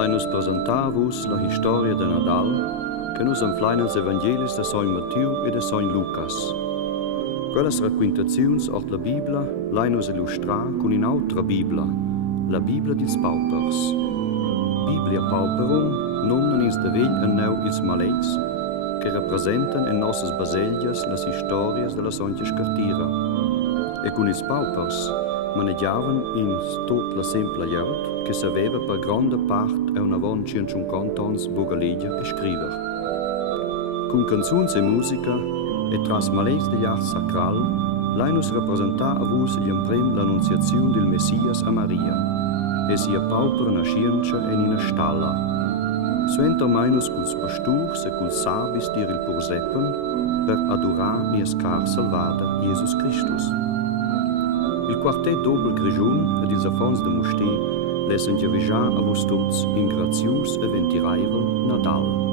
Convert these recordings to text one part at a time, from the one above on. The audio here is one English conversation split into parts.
Lainos presentavus la historia de Nadal, che nus anflain els evangelis de Saint Mattiu e de Saint Lucas. Quellas racquintaziuns ort la Bibla lainos illustrar con un'altra Bibla, la Bibla dils paupers. Biblia pauperum non is de vegl anneu ils maleis, che rappresentan en nossas basellas las historias de la Sontia Scartira. E con ils paupers maneggiavan in tot la sempla jaut che saveva per grande part e una von 150 ans bugaleggia e scriver. Con canzuns e musica e tras maleis degli art sacral, l'ainus rappresentà a vus l'imprem l'annunziazione del Messias a Maria, e sia pauper nascienza en in stalla. Suenter mainus culs pasturs e culs sabis dir il purseppen per adorar nies car salvada Jesus Christus. Il quartet Dobel Grigiun ed ils affons de Musté lesen giavejar a vos tots in grazius e ventiraivel Nadal.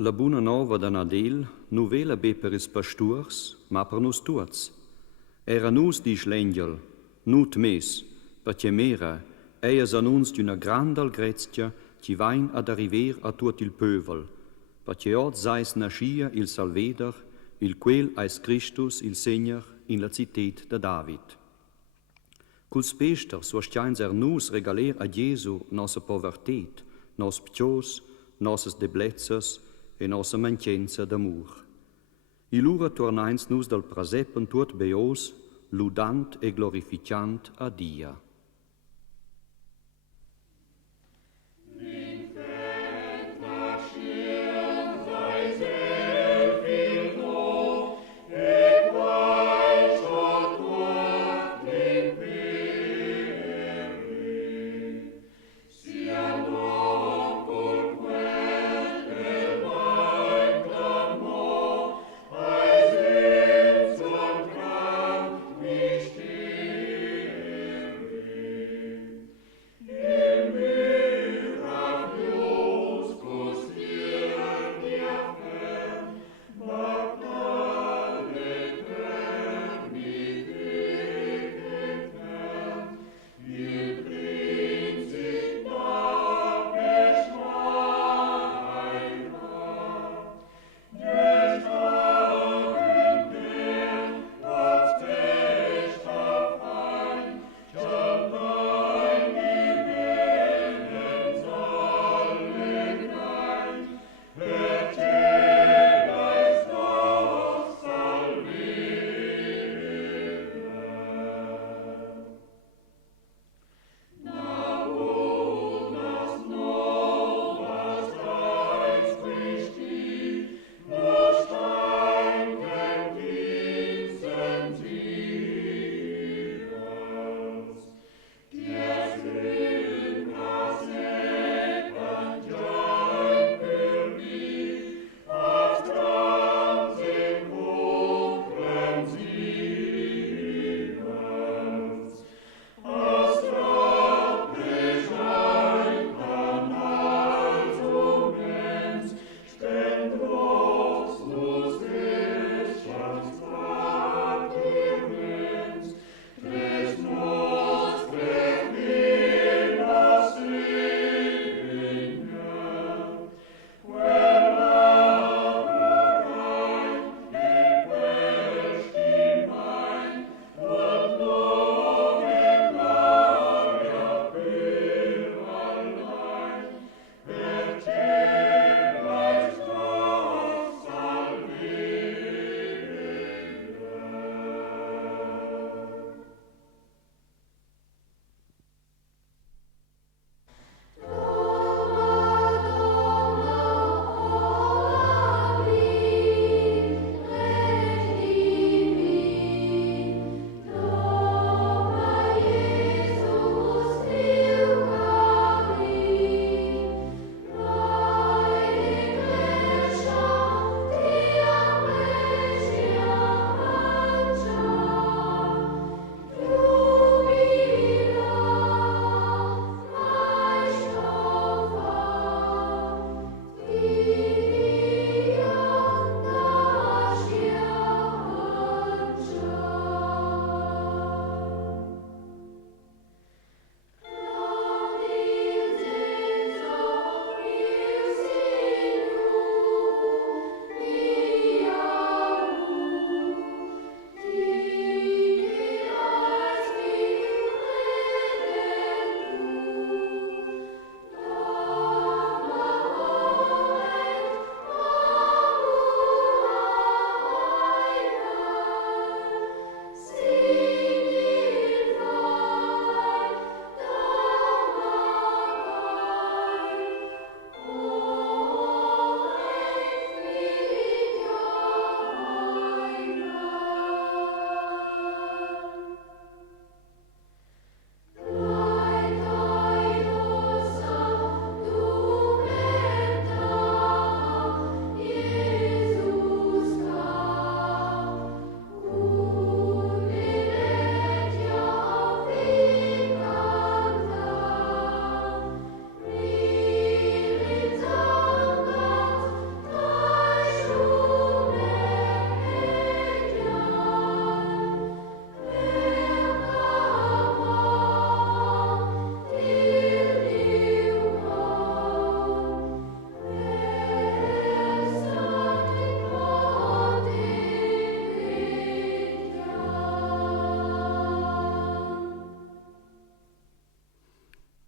La buona nova da Nadel nu vela be per is pasturs, ma per nus tuots. Era nus di l'angel, nut mes, perché mera, eies annuns d'una grande algrezia chi vain ad arriver a tuot il pövel, perché od sais nascia il Salveder, il quel eis Christus il Segner in la citet da David. Culs pester suostiains nus regaler a Jesu nossa povertet, nos ptios, nossas deblezzas e nossa mancenza d'amur. Ilura tornains nus dal prasepen tuot beos, ludant e glorificant a Dia.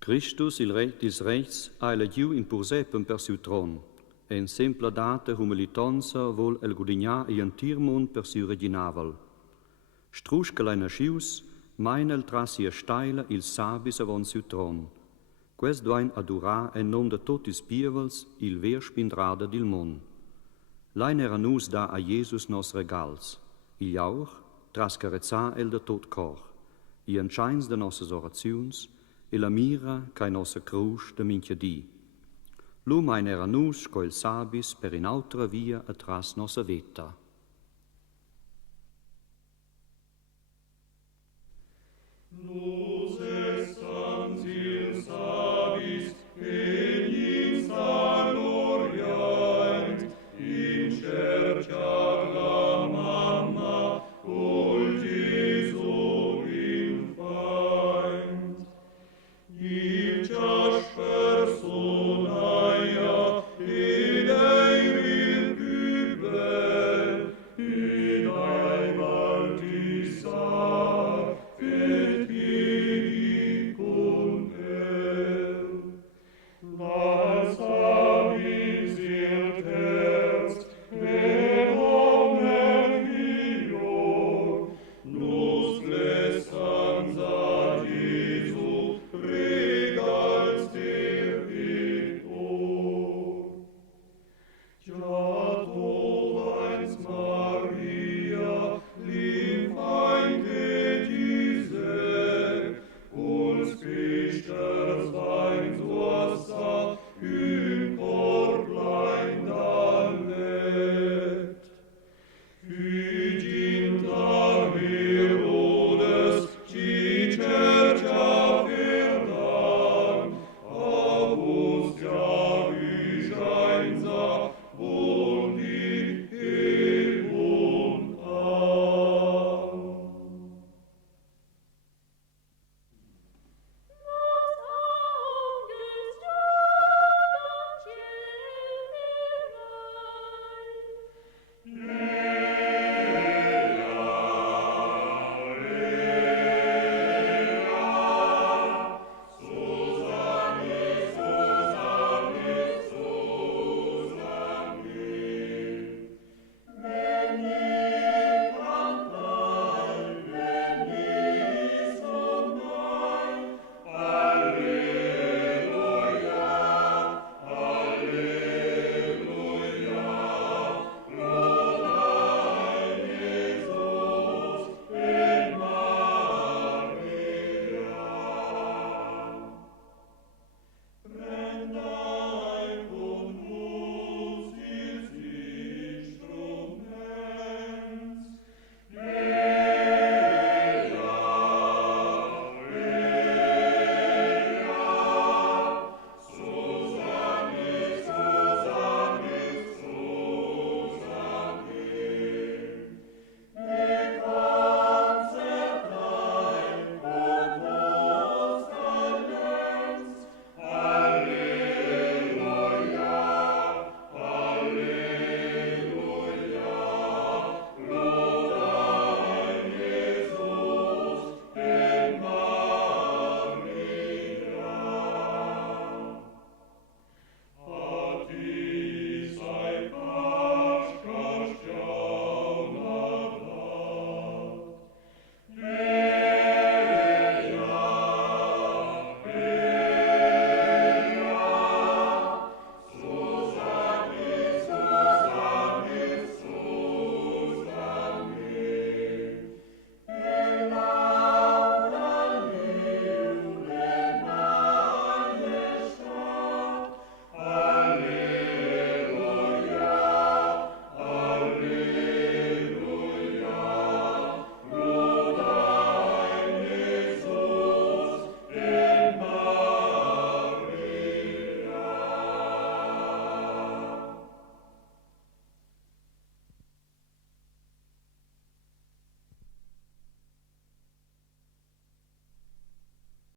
Christus, il Re dis rechts, ha elegiu in pursepen per siu tron, e in sempla data humilitonza vol el gudignar e antir mund per siu reginavel. Strusca l'ai nascius, maina el trasia steila il sabis avon siu tron. Quest duain adurar en nom de totis pievels il ver spindrada dil mund. L'ain era nus da a Jesus nos regals, il jauch, tras carezzar el de tot cor, i anscheins de nossas oraziuns, e la mira cae nossa cruz de minchia di. L'umain era nus co il sabis per in altra via atras nossa veta. Nus estans in sabis, in gloria, in cerca